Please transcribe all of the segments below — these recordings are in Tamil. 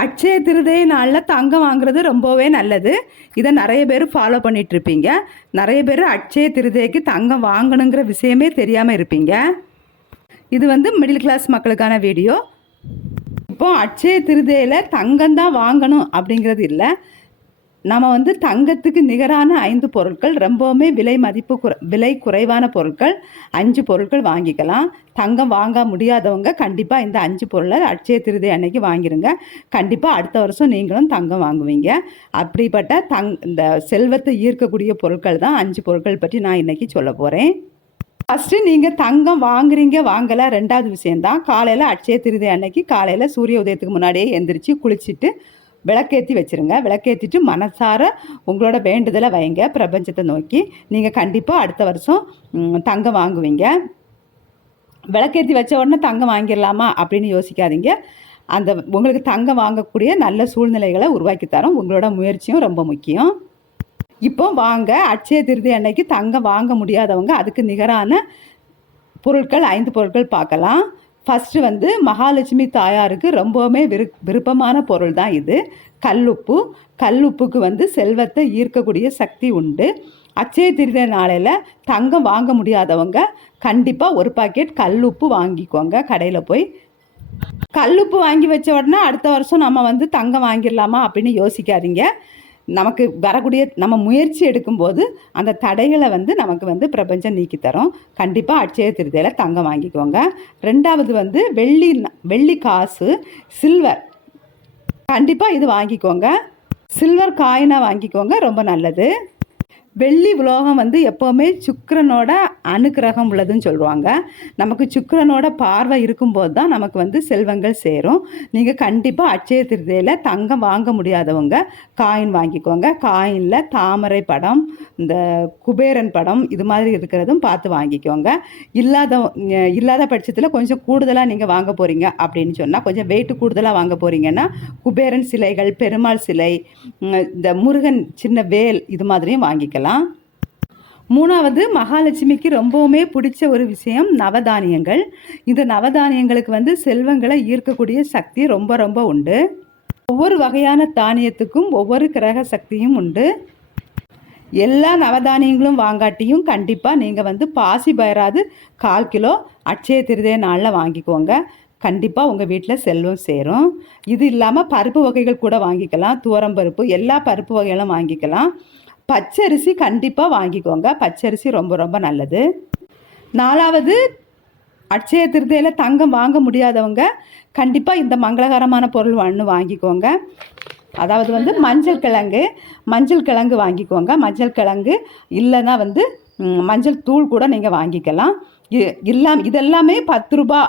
அட்சய திருதை நாளில் தங்கம் வாங்குறது ரொம்பவே நல்லது. இதை நிறைய பேர் ஃபாலோ பண்ணிகிட்ருப்பீங்க. நிறைய பேர் அட்சய திருதைக்கு தங்கம் வாங்கணுங்கிற விஷயமே தெரியாமல் இருப்பீங்க. இது மிடில் கிளாஸ் மக்களுக்கான வீடியோ. இப்போது அட்சய திருதையில் தங்கம் தான் வாங்கணும் அப்படிங்கிறது இல்லை. நம்ம தங்கத்துக்கு நிகரான 5 பொருட்கள், ரொம்பவுமே விலை குறைவான பொருட்கள் 5 பொருட்கள் வாங்கிக்கலாம். தங்கம் வாங்க முடியாதவங்க கண்டிப்பாக இந்த 5 பொருளை அட்சய திருதை அன்னைக்கு வாங்கிடுங்க. கண்டிப்பாக அடுத்த வருஷம் நீங்களும் தங்கம் வாங்குவீங்க. அப்படிப்பட்ட இந்த செல்வத்தை ஈர்க்கக்கூடிய பொருட்கள் தான் 5 பொருட்கள் பற்றி நான் இன்றைக்கி சொல்ல போகிறேன். ஃபஸ்ட்டு நீங்கள் தங்கம் வாங்குறீங்க வாங்கலை 2வது விஷயந்தான். காலையில் அட்சய திருதை அன்னைக்கு காலையில் சூரிய உதயத்துக்கு முன்னாடியே எந்திரிச்சு குளிச்சுட்டு விளக்கேற்றி வச்சுருங்க. விளக்கேற்றிட்டு மனசார உங்களோட வேண்டுதலை வைங்க பிரபஞ்சத்தை நோக்கி. நீங்கள் கண்டிப்பாக அடுத்த வருஷம் தங்கம் வாங்குவீங்க. விளக்கேற்றி வச்ச உடனே தங்கம் வாங்கிடலாமா அப்படின்னு யோசிக்காதீங்க. உங்களுக்கு தங்கம் வாங்கக்கூடிய நல்ல சூழ்நிலைகளை உருவாக்கி தரும். உங்களோட முயற்சியும் ரொம்ப முக்கியம். இப்போ வாங்க, அட்சய திருதை அன்னைக்கு தங்கம் வாங்க முடியாதவங்க அதுக்கு நிகரான பொருட்கள் 5 பொருட்கள் பார்க்கலாம். ஃபஸ்ட்டு மகாலட்சுமி தாயாருக்கு ரொம்பவுமே விருப்பமான பொருள் தான் இது. கல்லுப்பு. கல்லுப்புக்கு செல்வத்தை ஈர்க்கக்கூடிய சக்தி உண்டு. அட்சய திருதை நாளையில் தங்கம் வாங்க முடியாதவங்க கண்டிப்பாக ஒரு பாக்கெட் கல்லுப்பு வாங்கிக்கோங்க. கடையில் போய் கல்லுப்பு வாங்கி வச்ச உடனே அடுத்த வருஷம் நம்ம தங்கம் வாங்கிடலாமா அப்படின்னு யோசிக்காதீங்க. நமக்கு வரக்கூடிய நம்ம முயற்சி எடுக்கும்போது அந்த தடைகளை நமக்கு பிரபஞ்சம் நீக்கி தரும். கண்டிப்பாக அட்சய திருதையில் தங்கம் வாங்கிக்கோங்க. 2வது வெள்ளி காசு, சில்வர். கண்டிப்பாக இது வாங்கிக்கோங்க. சில்வர் காயினாக வாங்கிக்கோங்க, ரொம்ப நல்லது. வெள்ளி உலோகம் எப்போவுமே சுக்கிரனோட அனுக்கிரகம் உள்ளதுன்னு சொல்லுவாங்க. நமக்கு சுக்கிரனோட பார்வை இருக்கும்போது தான் நமக்கு செல்வங்கள் சேரும். நீங்கள் கண்டிப்பாக அட்சய திருதையில் தங்கம் வாங்க முடியாதவங்க காயின் வாங்கிக்கோங்க. காயினில் தாமரை படம், இந்த குபேரன் படம் இது மாதிரி இருக்கிறதும் பார்த்து வாங்கிக்கோங்க. இல்லாத பட்சத்தில் கொஞ்சம் கூடுதலாக நீங்கள் வாங்க போகிறீங்க அப்படின்னு சொன்னால், கொஞ்சம் வெயிட்டு கூடுதலாக வாங்க போகிறீங்கன்னா குபேரன் சிலைகள், பெருமாள் சிலை, இந்த முருகன் சின்ன வேல் இது மாதிரியும் வாங்கிக்கலாம். 3வது மகாலட்சுமிக்கு ரொம்பவுமே பிடிச்ச ஒரு விஷயம் நவதானியங்கள். இந்த நவதானியங்களுக்கு செல்வங்களை ஈர்க்கக்கூடிய சக்தி ரொம்ப ரொம்ப உண்டு. ஒவ்வொரு வகையான தானியத்துக்கும் ஒவ்வொரு கிரக சக்தியும் உண்டு. எல்லா நவதானியங்களும் வாங்காட்டியும் கண்டிப்பாக நீங்கள் பாசி பயிராது 1/4 கிலோ அட்சய திருதை நாளில் வாங்கிக்கோங்க. கண்டிப்பாக உங்கள் வீட்டில் செல்வம் சேரும். இது இல்லாமல் பருப்பு வகைகள் கூட வாங்கிக்கலாம். துவரம்பருப்பு, எல்லா பருப்பு வகைகளும் வாங்கிக்கலாம். பச்சரிசி கண்டிப்பாக வாங்கிக்கோங்க. பச்சரிசி ரொம்ப ரொம்ப நல்லது. 4வது அட்சய திருதையில் தங்கம் வாங்க முடியாதவங்க கண்டிப்பாக இந்த மங்களகரமான பொருள் ஒன்று வாங்கிக்கோங்க. அதாவது மஞ்சள் கிழங்கு வாங்கிக்கோங்க. மஞ்சள் கிழங்கு இல்லைன்னா மஞ்சள் தூள் கூட நீங்கள் வாங்கிக்கலாம். இதெல்லாமே 10 ரூபா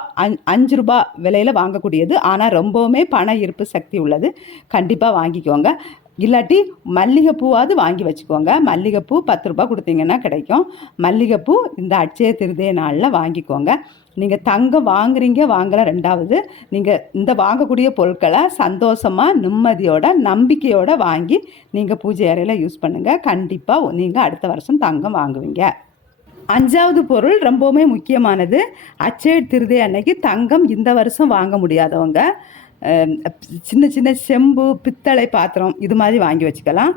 5 ரூபா விலையில் வாங்கக்கூடியது. ஆனால் ரொம்பவுமே பண ஈர்ப்பு சக்தி உள்ளது. கண்டிப்பாக வாங்கிக்கோங்க. இல்லாட்டி மல்லிகைப்பூவாவது வாங்கி வச்சுக்கோங்க. மல்லிகைப்பூ 10 ரூபா கொடுத்தீங்கன்னா கிடைக்கும். மல்லிகைப்பூ இந்த அட்சய திருதை நாளில் வாங்கிக்கோங்க. நீங்கள் தங்கம் வாங்குறீங்க வாங்கலை 2வது, நீங்கள் இந்த வாங்கக்கூடிய பொருட்களை சந்தோஷமாக நிம்மதியோட நம்பிக்கையோடு வாங்கி நீங்கள் பூஜை அறையில் யூஸ் பண்ணுங்கள். கண்டிப்பாக நீங்கள் அடுத்த வருஷம் தங்கம் வாங்குவீங்க. 5வது பொருள் ரொம்பவுமே முக்கியமானது. அட்சய திருதை அன்னைக்கு தங்கம் இந்த வருஷம் வாங்க முடியாதவங்க சின்ன சின்ன செம்பு, பித்தளை பாத்திரம் இது மாதிரி வாங்கி வச்சுக்கலாம்.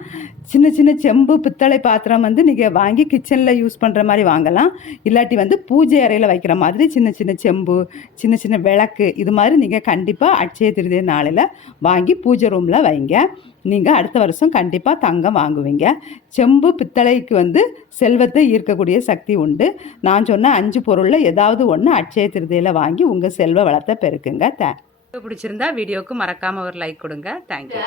சின்ன சின்ன செம்பு, பித்தளை பாத்திரம் நீங்கள் வாங்கி கிச்சனில் யூஸ் பண்ணுற மாதிரி வாங்கலாம். இல்லாட்டி பூஜை அறையில் வைக்கிற மாதிரி சின்ன சின்ன செம்பு, சின்ன சின்ன விளக்கு இது மாதிரி நீங்கள் கண்டிப்பாக அட்சய திருதை நாளில் வாங்கி பூஜை ரூமில் வைங்க. நீங்கள் அடுத்த வருஷம் கண்டிப்பாக தங்கம் வாங்குவீங்க. செம்பு, பித்தளைக்கு செல்வத்தை ஈர்க்கக்கூடிய சக்தி உண்டு. நான் சொன்ன 5 பொருளில் ஏதாவது ஒன்று அட்சய திருதையில் வாங்கி உங்கள் செல்வ வளத்தை பெருக்குங்க. பிடிச்சிருந்தா வீடியோவுக்கு மறக்காமல் ஒரு லைக் கொடுங்க. தேங்க்யூ.